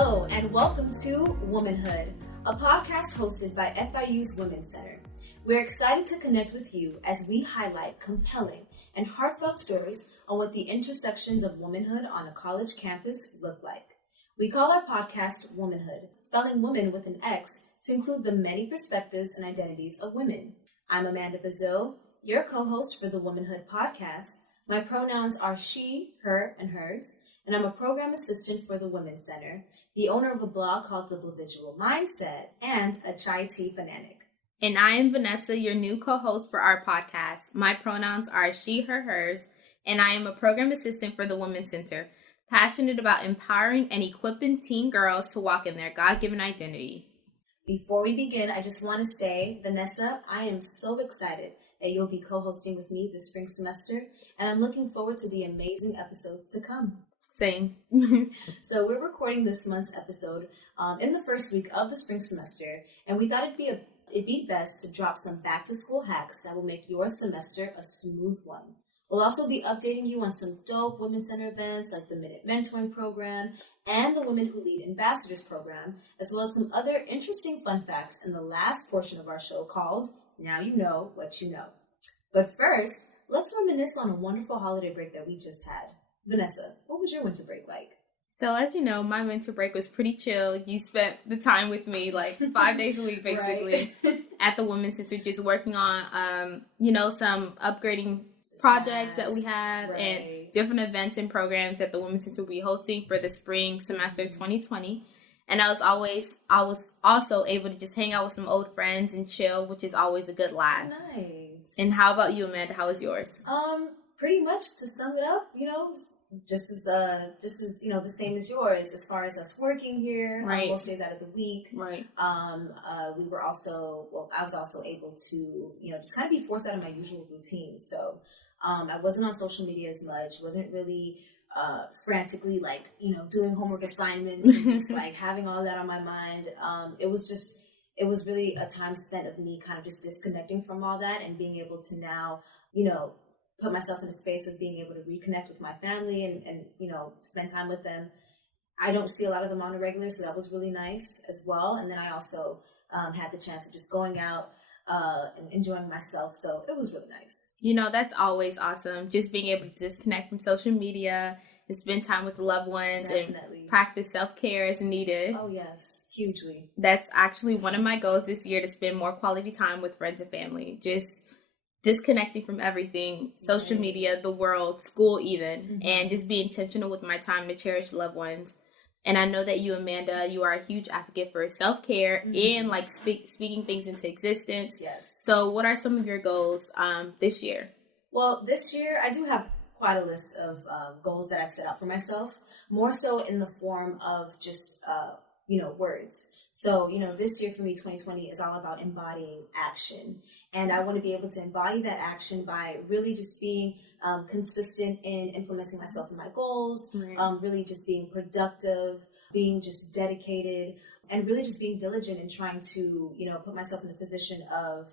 Hello, and welcome to Womanhood, a podcast hosted by FIU's Women's Center. We're excited to connect with you as we highlight compelling and heartfelt stories on what the intersections of womanhood on a college campus look like. We call our podcast Womanhood, spelling woman with an X to include the many perspectives and identities of women. I'm Amanda Bazil, your co-host for the Womanhood podcast. My pronouns are she, her, and hers, and I'm a program assistant for the Women's Center, the owner of a blog called The Individual Mindset, and a chai tea fanatic. And I am Vanessa, your new co-host for our podcast. My pronouns are she, her, hers, and I am a program assistant for the Women's Center, passionate about empowering and equipping teen girls to walk in their God-given identity. Before we begin, I just want to say, Vanessa, I am so excited that you'll be co-hosting with me this spring semester, and I'm looking forward to the amazing episodes to come. Same. So we're recording this month's episode in the first week of the spring semester, and we thought it'd be best to drop some back-to-school hacks that will make your semester a smooth one. We'll also be updating you on some dope Women's Center events like the Minute Mentoring Program and the Women Who Lead Ambassadors Program, as well as some other interesting fun facts in the last portion of our show called Now You Know What You Know. But first, let's reminisce on a wonderful holiday break that we just had. Vanessa, what was your winter break like? So as you know, my winter break was pretty chill. You spent the time with me like 5 days a week, basically, right. At the Women's Center, just working on, some upgrading projects that we have right. and different events and programs that the Women's Center will be hosting for the spring semester 2020. And I was also able to just hang out with some old friends and chill, which is always a good laugh. Nice. And how about you, Amanda? How was yours? Pretty much to sum it up, just as the same as yours as far as us working here, right. Most days out of the week. Right. I was also able to, just kind of be forced out of my usual routine. So, I wasn't on social media as much, wasn't really, frantically doing homework assignments and just having all that on my mind. It was really a time spent of me kind of just disconnecting from all that and being able to now, put myself in a space of being able to reconnect with my family and spend time with them. I don't see a lot of them on a regular, so that was really nice as well. And then I also had the chance of just going out and enjoying myself. So it was really nice. That's always awesome. Just being able to disconnect from social media and spend time with loved ones. Definitely. And practice self-care as needed. Oh, yes. Hugely. That's actually one of my goals this year, to spend more quality time with friends and family. Just disconnecting from everything, social right. media, the world, school even, mm-hmm. and just be intentional with my time to cherish loved ones. And I know that you, Amanda, you are a huge advocate for self-care mm-hmm. and speaking things into existence. Yes. So what are some of your goals this year? Well, this year I do have quite a list of goals that I've set out for myself, more so in the form of just, words. So, this year for me, 2020 is all about embodying action. And I want to be able to embody that action by really just being consistent in implementing myself in my goals, right. Really just being productive, being just dedicated, and really just being diligent in trying to, put myself in a position of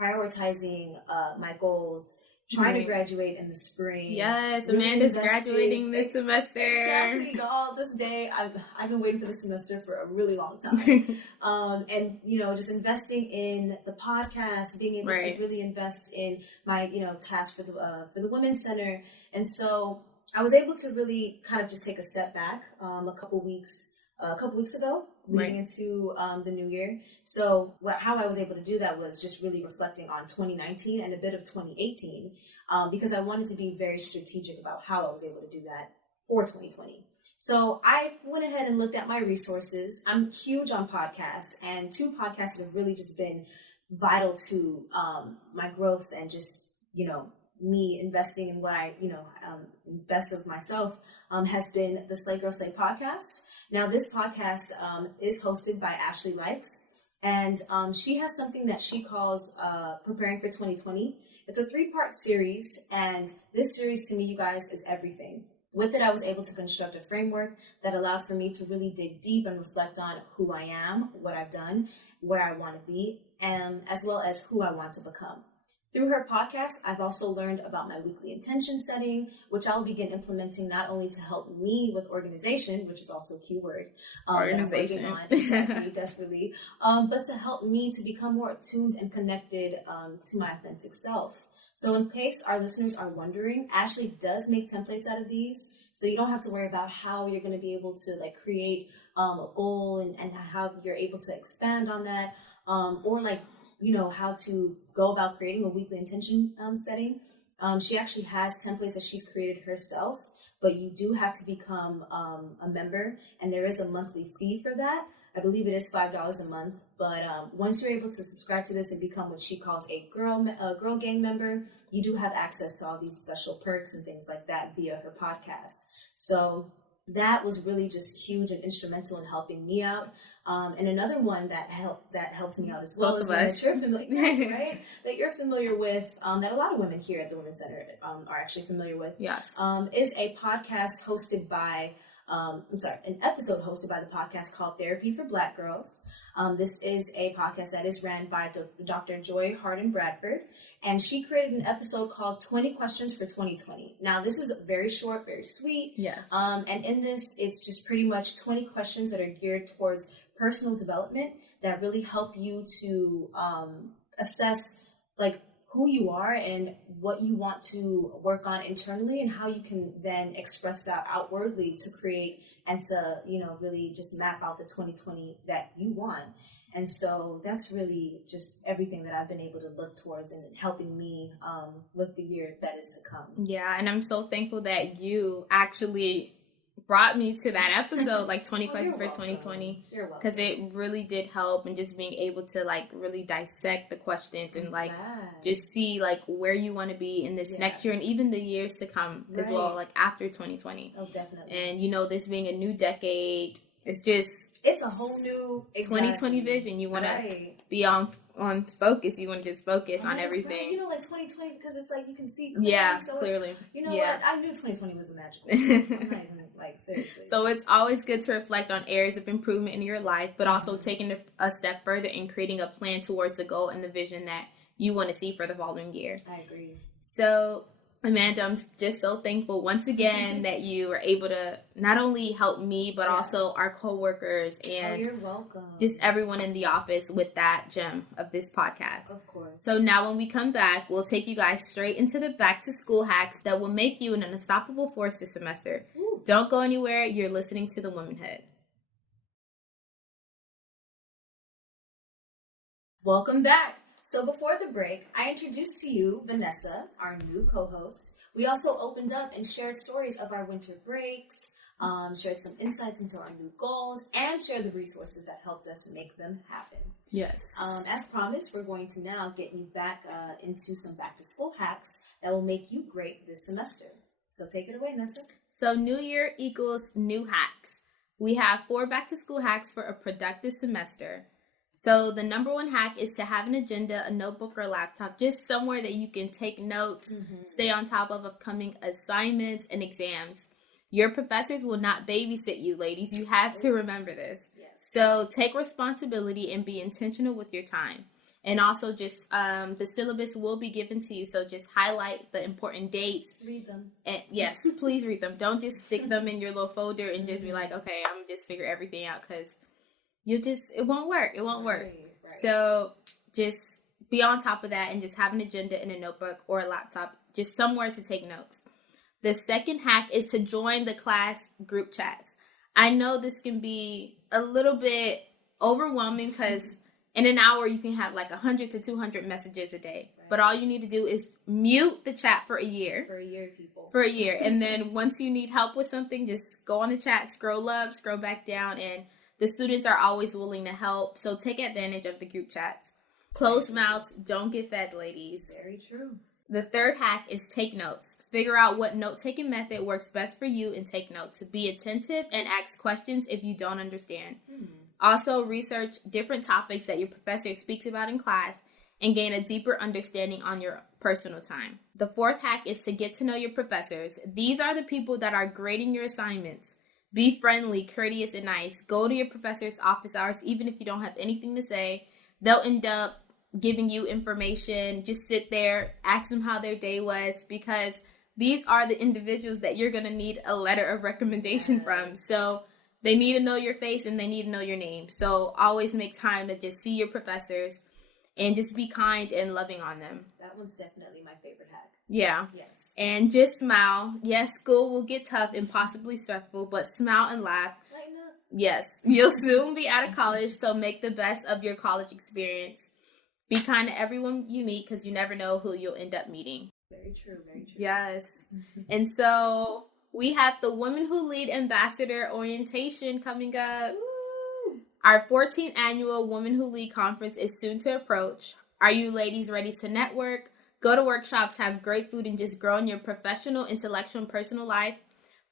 prioritizing my goals, trying to graduate in the spring. Yes, really Amanda's graduating this semester. Exactly, y'all. This day, I've been waiting for this semester for a really long time. And, just investing in the podcast, being able right. to really invest in my, tasks for the Women's Center. And so I was able to really kind of just take a step back a couple weeks ago, leading right. into the new year. So how I was able to do that was just really reflecting on 2019 and a bit of 2018, because I wanted to be very strategic about how I was able to do that for 2020. So I went ahead and looked at my resources. I'm huge on podcasts, and 2 podcasts that have really just been vital to my growth and just, me investing in what I, best of myself, has been the Slay Girl Slay podcast. Now, this podcast is hosted by Ashley Likes, and she has something that she calls Preparing for 2020. It's a 3-part series, and this series to me, you guys, is everything. With it, I was able to construct a framework that allowed for me to really dig deep and reflect on who I am, what I've done, where I want to be, as well as who I want to become. Through her podcast, I've also learned about my weekly intention setting, which I'll begin implementing not only to help me with organization, which is also a key word organization. that I'm working on exactly, desperately, but to help me to become more attuned and connected to my authentic self. So in case our listeners are wondering, Ashley does make templates out of these, so you don't have to worry about how you're going to be able to like create a goal and how you're able to expand on that, or like, you know, how to go about creating a weekly intention setting. She actually has templates that she's created herself, but you do have to become a member, and there is a monthly fee for that. I believe it is $5 a month, but once you're able to subscribe to this and become what she calls a girl gang member, you do have access to all these special perks and things like that via her podcast. So that was really just huge and instrumental in helping me out. And another one that helped me out as well is one that you're familiar, right? That you're familiar with, that a lot of women here at the Women's Center are actually familiar with. Yes. Is a podcast hosted by, an episode hosted by the podcast called Therapy for Black Girls. This is a podcast that is ran by Dr. Joy Harden Bradford, and she created an episode called 20 Questions for 2020. Now, this is very short, very sweet. Yes. And in this, it's just pretty much 20 questions that are geared towards personal development that really help you to assess, like, who you are and what you want to work on internally and how you can then express that outwardly to create and to, you know, really just map out the 2020 that you want. And so that's really just everything that I've been able to look towards and helping me with the year that is to come. Yeah, and I'm so thankful that you actually brought me to that episode, like 20 questions for 2020, because it really did help, and just being able to like really dissect the questions and like just see like where you want to be in this next year and even the years to come as well, like after 2020. Oh, definitely. And you know, this being a new decade, it's a whole new 2020 vision. You want to be on focus. You want to just focus on everything. Right. You know, like 2020, because it's like you can see clearly. Yeah, so clearly. You know what? I knew 2020 was a magical year. I'm not even, like, seriously. So it's always good to reflect on areas of improvement in your life, but also taking a step further and creating a plan towards the goal and the vision that you want to see for the following year. I agree. So, Amanda, I'm just so thankful once again that you were able to not only help me, but also our coworkers and you're welcome. Just everyone in the office with that gem of this podcast. Of course. So now when we come back, we'll take you guys straight into the back to school hacks that will make you an unstoppable force this semester. Ooh. Don't go anywhere. You're listening to the Womanhood. Welcome back. So before the break, I introduced to you Vanessa, our new co-host. We also opened up and shared stories of our winter breaks, shared some insights into our new goals, and shared the resources that helped us make them happen. Yes. As promised, we're going to now get you back into some back-to-school hacks that will make you great this semester. So take it away, Nessa. So new year equals new hacks. We have 4 back-to-school hacks for a productive semester. So the number 1 hack is to have an agenda, a notebook or a laptop, just somewhere that you can take notes, stay on top of upcoming assignments and exams. Your professors will not babysit you, ladies. You have to remember this. Yes. So take responsibility and be intentional with your time. And also just the syllabus will be given to you. So just highlight the important dates. Read them. And yes, please read them. Don't just stick them in your little folder and just be like, okay, I'm just figure everything out, because it won't work. It won't work. Right. So just be on top of that and just have an agenda in a notebook or a laptop, just somewhere to take notes. The second hack is to join the class group chats. I know this can be a little bit overwhelming because in an hour you can have like 100 to 200 messages a day. Right. But all you need to do is mute the chat for a year. For a year, people. For a year. And then once you need help with something, just go on the chat, scroll up, scroll back down, and the students are always willing to help, so take advantage of the group chats. Closed mouths don't get fed, ladies. Very true. The third hack is take notes. Figure out what note-taking method works best for you and take notes. Be attentive and ask questions if you don't understand. Also, research different topics that your professor speaks about in class and gain a deeper understanding on your personal time. The fourth hack is to get to know your professors. These are the people that are grading your assignments. Be friendly, courteous, and nice. Go to your professor's office hours, even if you don't have anything to say. They'll end up giving you information. Just sit there, ask them how their day was, because these are the individuals that you're going to need a letter of recommendation from. So they need to know your face and they need to know your name. So always make time to just see your professors and just be kind and loving on them. That one's definitely my favorite hack. Yeah. Yes. And just smile. Yes, school will get tough and possibly stressful, but smile and laugh. Lighten up. Yes. You'll soon be out of college, so make the best of your college experience. Be kind to everyone you meet, because you never know who you'll end up meeting. Very true, very true. Yes. And so we have the Women Who Lead Ambassador Orientation coming up. Woo! Our 14th annual Women Who Lead Conference is soon to approach. Are you ladies ready to network, go to workshops, have great food, and just grow in your professional, intellectual, and personal life?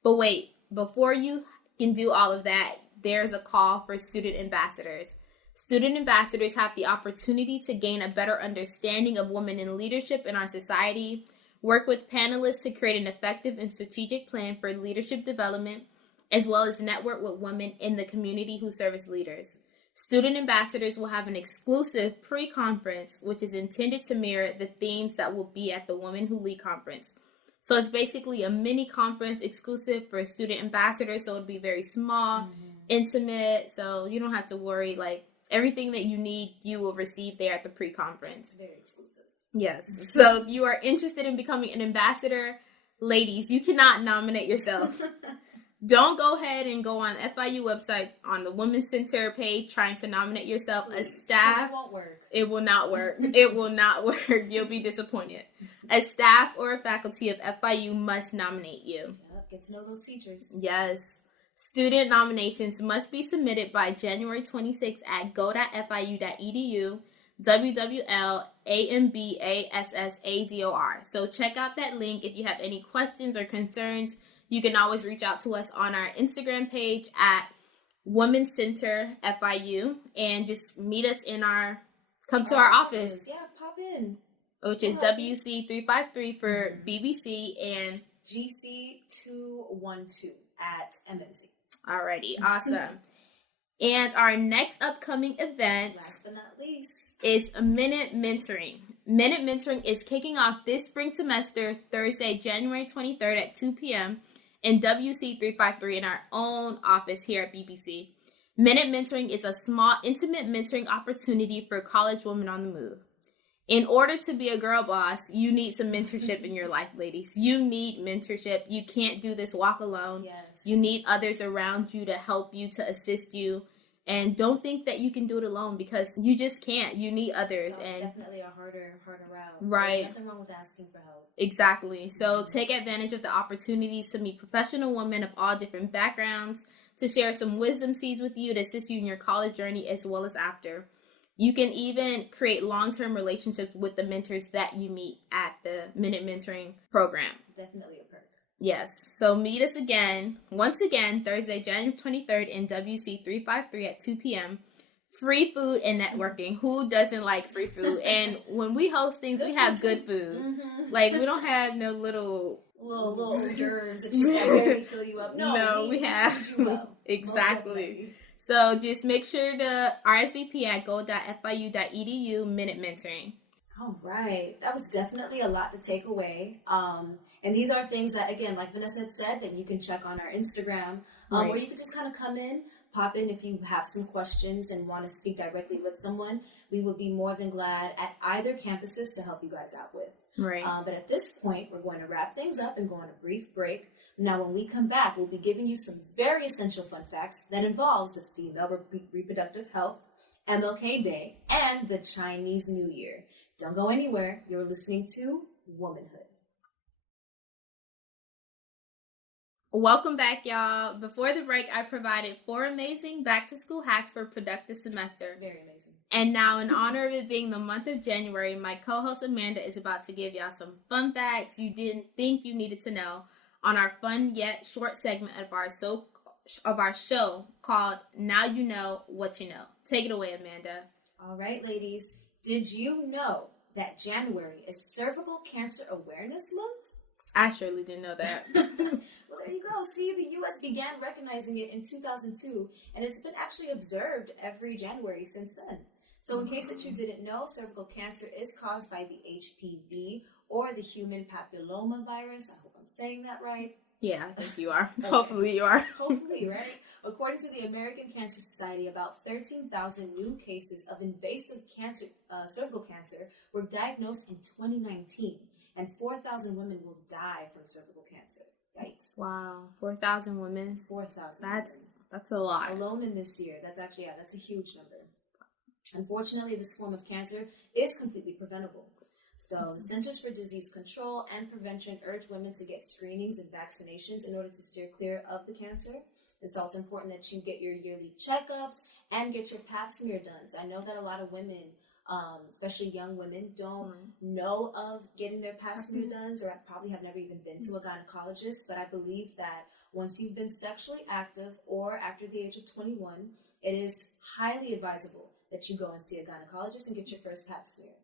But wait, before you can do all of that, there's a call for student ambassadors. Student ambassadors have the opportunity to gain a better understanding of women in leadership in our society, work with panelists to create an effective and strategic plan for leadership development, as well as network with women in the community who serve as leaders. Student ambassadors will have an exclusive pre-conference, which is intended to mirror the themes that will be at the Women Who Lead Conference. So it's basically a mini conference exclusive for student ambassadors, so it'll be very small, intimate, so you don't have to worry. Like, everything that you need, you will receive there at the pre-conference. Very exclusive. Yes. So if you are interested in becoming an ambassador, ladies, you cannot nominate yourself. Don't go ahead and go on FIU website on the Women's Center page trying to nominate yourself. Please, A staff, it won't work. It will not work. It will not work. You'll be disappointed. A staff or a faculty of FIU must nominate you. Yep, get to know those teachers. Yes. Student nominations must be submitted by January 26th at go.fiu.edu, WWLAMBASSADOR. So check out that link. If you have any questions or concerns, you can always reach out to us on our Instagram page at Women's Center FIU, and just meet us come to our office. Yeah, pop in. Which is WC353 for BBC and GC212 at MNC. Alrighty, awesome. And our next upcoming event, last but not least, is Minute Mentoring. Minute Mentoring is kicking off this spring semester, Thursday, January 23rd at 2 p.m. in WC353 in our own office here at BBC. Minute Mentoring is a small, intimate mentoring opportunity for college women on the move. In order to be a girl boss, you need some mentorship in your life, ladies. You need mentorship. You can't do this walk alone. Yes. You need others around you to help you, to assist you. And don't think that you can do it alone, because you just can't. You need others. So and definitely a harder route. Right. There's nothing wrong with asking for help. Exactly. So take advantage of the opportunities to meet professional women of all different backgrounds, to share some wisdom seeds with you, to assist you in your college journey as well as after. You can even create long-term relationships with the mentors that you meet at the Minute Mentoring program. Definitely a perk. Yes. So meet us once again, Thursday, January 23rd in WC 353 at 2 p.m. Free food and networking. Who doesn't like free food? And when we host things, we have good food. Mm-hmm. Like, we don't have no little hors d'oeuvres that you can barely fill you up. No, we have. You well. Exactly. So just make sure to RSVP at go.fiu.edu Minute Mentoring. All right. That was definitely a lot to take away. And these are things that, again, like Vanessa had said, that you can check on our Instagram. Right. Or you could just kind of pop in if you have some questions and want to speak directly with someone. We would be more than glad at either campuses to help you guys out with. Right. But at this point, we're going to wrap things up and go on a brief break. Now, when we come back, we'll be giving you some very essential fun facts that involves the female reproductive health, MLK Day, and the Chinese New Year. Don't go anywhere. You're listening to Womanhood. Welcome back, y'all. Before the break, I provided 4 amazing back-to-school hacks for a productive semester. Very amazing. And now, in honor of it being the month of January, my co-host Amanda is about to give y'all some fun facts you didn't think you needed to know on our fun yet short segment of our show called Now You Know What You Know. Take it away, Amanda. All right, ladies. Did you know that January is Cervical Cancer Awareness Month? I surely didn't know that. Well, there you go. See, the U.S. began recognizing it in 2002, and it's been actually observed every January since then. So in case that you didn't know, cervical cancer is caused by the HPV or the human papilloma virus. I hope I'm saying that right. Yeah, I think you are. Okay. Hopefully you are. Hopefully, right? According to the American Cancer Society, about 13,000 new cases of invasive cancer, cervical cancer were diagnosed in 2019, and 4,000 women will die from cervical cancer. Yikes. Wow, 4,000 women. 4,000 That's a lot. alone in this year. That's actually, that's a huge number. Unfortunately, this form of cancer is completely preventable. So the Centers for Disease Control and Prevention urge women to get screenings and vaccinations in order to steer clear of the cancer. It's also important that you get your yearly checkups and get your pap smear done. I know that a lot of women, especially young women, don't know of getting their pap smear done, or probably have never even been to a gynecologist. But I believe that once you've been sexually active or after the age of 21, it is highly advisable that you go and see a gynecologist and get your first pap smear.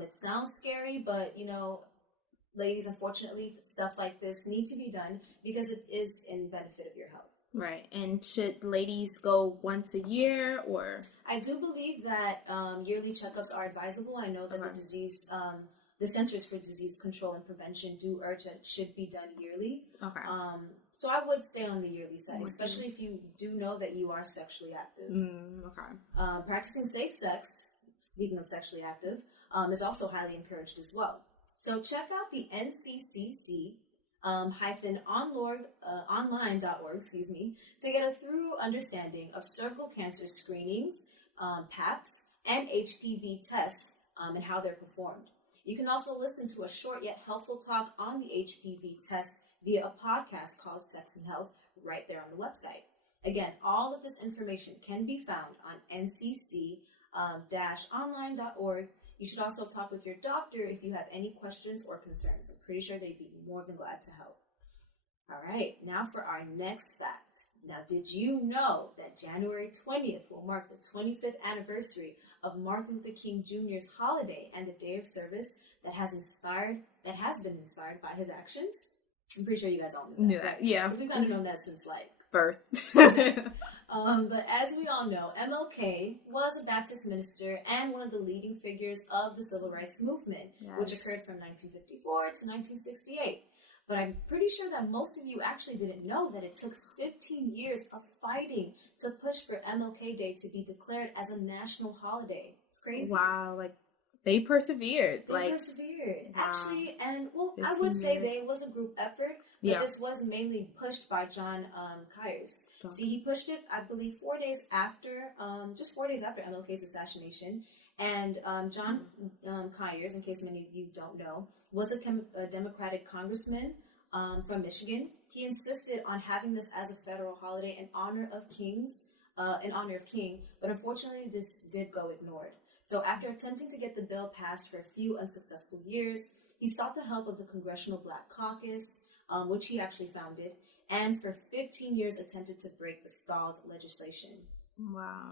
It sounds scary, but, you know, ladies, unfortunately, stuff like this need to be done because it is in benefit of your health. Right. And should ladies go once a year, or? I do believe that yearly checkups are advisable. I know that the Centers for Disease Control and Prevention do urge that it should be done yearly. Okay. So I would stay on the yearly side, especially if you do know that you are sexually active. Okay. Practicing safe sex, speaking of sexually active, is also highly encouraged as well. So check out the NCCC online.org, to get a thorough understanding of cervical cancer screenings, PAPs, and HPV tests, and how they're performed. You can also listen to a short yet helpful talk on the HPV test via a podcast called Sex and Health right there on the website. Again, all of this information can be found on ncc-online.org. You should also talk with your doctor if you have any questions or concerns. I'm pretty sure they'd be more than glad to help. All right, now for our next fact. Now, did you know that January 20th will mark the 25th anniversary of Martin Luther King Jr.'s holiday and the day of service that has been inspired by his actions? I'm pretty sure you guys all knew that. Yeah. Because we've kind of known that since birth. But as we all know, MLK was a Baptist minister and one of the leading figures of the Civil Rights Movement, which occurred from 1954 to 1968. But I'm pretty sure that most of you actually didn't know that it took 15 years of fighting to push for MLK Day to be declared as a national holiday. It's crazy. Wow, they persevered. Wow. Actually, and I would say it was a group effort, but this was mainly pushed by John Conyers. See, he pushed it, I believe, 4 days after, just 4 days after MLK's assassination. And John Conyers, in case many of you don't know, was a Democratic congressman from Michigan. He insisted on having this as a federal holiday in honor of King, but unfortunately this did go ignored. So after attempting to get the bill passed for a few unsuccessful years, he sought the help of the Congressional Black Caucus, which he actually founded, and for 15 years attempted to break the stalled legislation. Wow.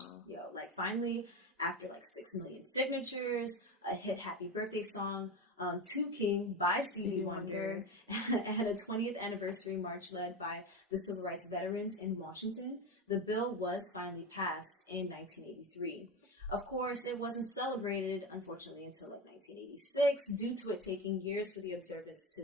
Finally, after 6 million signatures, a hit Happy Birthday song, To King by Stevie Wonder, and a 20th anniversary march led by the civil rights veterans in Washington, the bill was finally passed in 1983. Of course, it wasn't celebrated, unfortunately, until 1986, due to it taking years for the observance to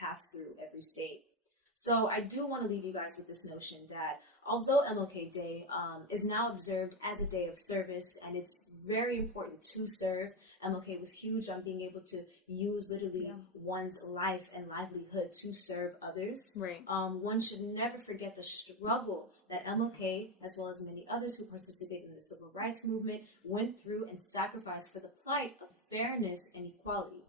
pass through every state. So I do want to leave you guys with this notion that although MLK Day is now observed as a day of service, and it's very important to serve, MLK was huge on being able to use literally one's life and livelihood to serve others. Right. One should never forget the struggle that MLK, as well as many others who participated in the civil rights movement, went through and sacrificed for the plight of fairness and equality.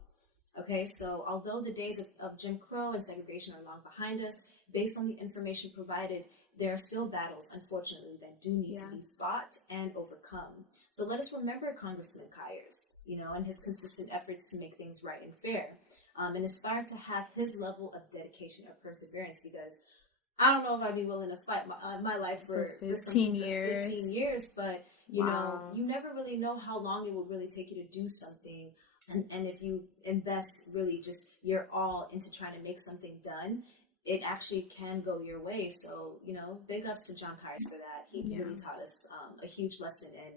Okay, so although the days of Jim Crow and segregation are long behind us, based on the information provided, there are still battles, unfortunately, that do need to be fought and overcome. So let us remember Congressman Conyers, and his consistent efforts to make things right and fair, and aspire to have his level of dedication or perseverance, because I don't know if I'd be willing to fight my life for 15 years, but, you know, you never really know how long it will really take you to do something. And if you invest really just your all into trying to make something done, it actually can go your way. So, big ups to John Conyers for that. He really taught us a huge lesson. And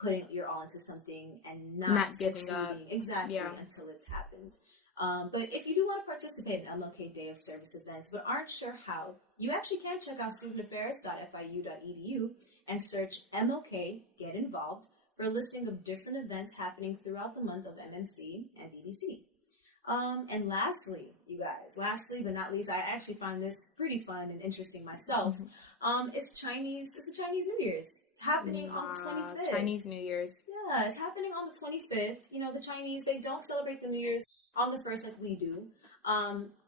putting your all into something and not giving up. Exactly, until it's happened. But if you do want to participate in MLK Day of Service events but aren't sure how, you actually can check out studentaffairs.fiu.edu and search MLK Get Involved for a listing of different events happening throughout the month of MMC and BBC. And lastly, you guys, but not least, I actually find this pretty fun and interesting myself. It's the Chinese New Year's. It's happening on the 25th. Chinese New Year's. Yeah, it's happening on the 25th. You know, the Chinese, they don't celebrate the New Year's on the 1st like we do.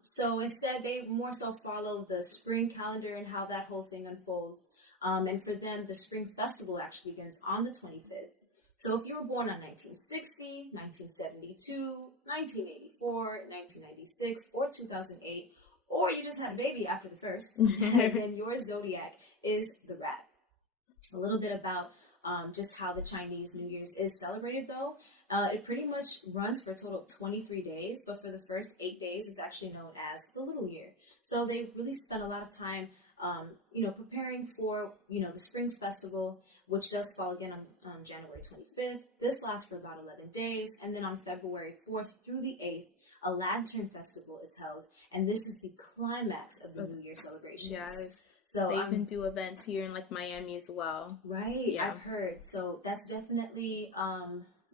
So instead, they more so follow the spring calendar and how that whole thing unfolds. And for them, the Spring Festival actually begins on the 25th. So if you were born on 1960, 1972, 1984, 1996, or 2008, or you just had a baby after the 1st, then your zodiac is the rat. A little bit about just how the Chinese New Year's is celebrated, though. It pretty much runs for a total of 23 days, but for the first 8 days, it's actually known as the Little Year. So they really spend a lot of time preparing for, the Spring Festival, which does fall again on January 25th. This lasts for about 11 days. And then on February 4th through the 8th, a Lantern Festival is held. And this is the climax of the New Year celebrations. Yes. So they even do events here in Miami as well. Right. Yeah. I've heard. So that's definitely,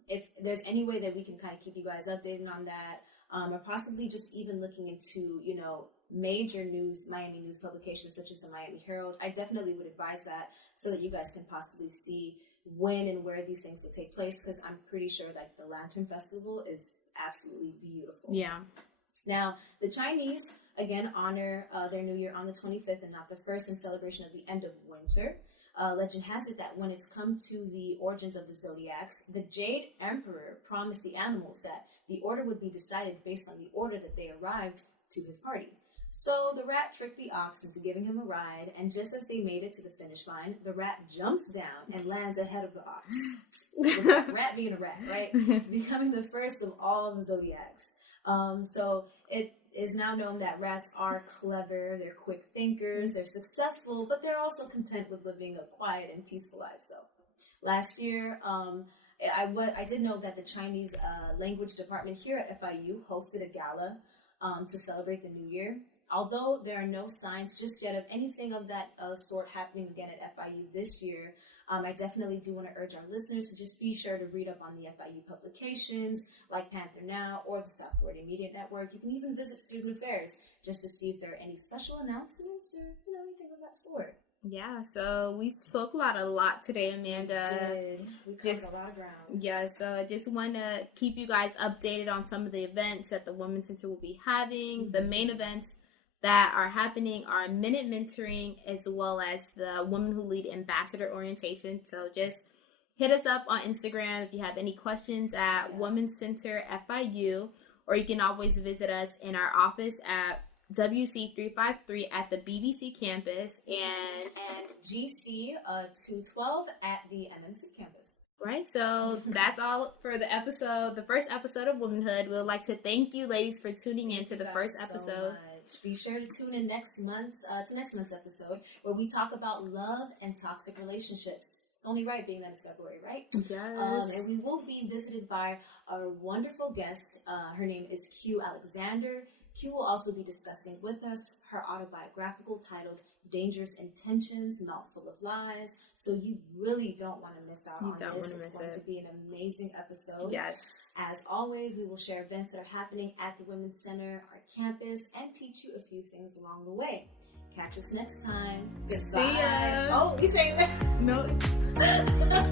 if there's any way that we can kind of keep you guys updated on that, or possibly just even looking into, major Miami news publications such as the Miami Herald, I definitely would advise that so that you guys can possibly see when and where these things will take place, because I'm pretty sure that the Lantern Festival is absolutely beautiful. Yeah. Now, the Chinese, again, honor their New Year on the 25th and not the 1st in celebration of the end of winter. Legend has it that when it's come to the origins of the zodiacs, the Jade Emperor promised the animals that the order would be decided based on the order that they arrived to his party. So the rat tricked the ox into giving him a ride, and just as they made it to the finish line, the rat jumps down and lands ahead of the ox. The rat being a rat, right? Becoming the first of all of the zodiacs. So it is now known that rats are clever, they're quick thinkers, they're successful, but they're also content with living a quiet and peaceful life. So last year, I did know that the Chinese language department here at FIU hosted a gala to celebrate the New Year. Although there are no signs just yet of anything of that sort happening again at FIU this year, I definitely do want to urge our listeners to just be sure to read up on the FIU publications like Panther Now or the South Florida Media Network. You can even visit Student Affairs just to see if there are any special announcements or anything of that sort. Yeah, so we spoke about a lot today, Amanda. We covered a lot of ground. Yeah, so I just want to keep you guys updated on some of the events that the Women's Center will be having. The main events that are happening are Minute Mentoring as well as the Women Who Lead Ambassador Orientation. So just hit us up on Instagram if you have any questions at Women's Center FIU, or you can always visit us in our office at WC353 at the BBC campus and GC 212 at the MMC campus. Right, so that's all for the first episode of Womanhood. We'd like to thank you, ladies, for tuning in to the first episode. Be sure to tune in next month's episode, where we talk about love and toxic relationships. It's only right, being that it's February, right? Yes. And we will be visited by our wonderful guest. Her name is Q Alexander. Q will also be discussing with us her autobiographical titled Dangerous Intentions, Not Full of Lies. So you really don't want to miss out on this. It's going to be an amazing episode. Yes. As always, we will share events that are happening at the Women's Center, our campus, and teach you a few things along the way. Catch us next time. Goodbye. See ya. Oh, we saying that? No.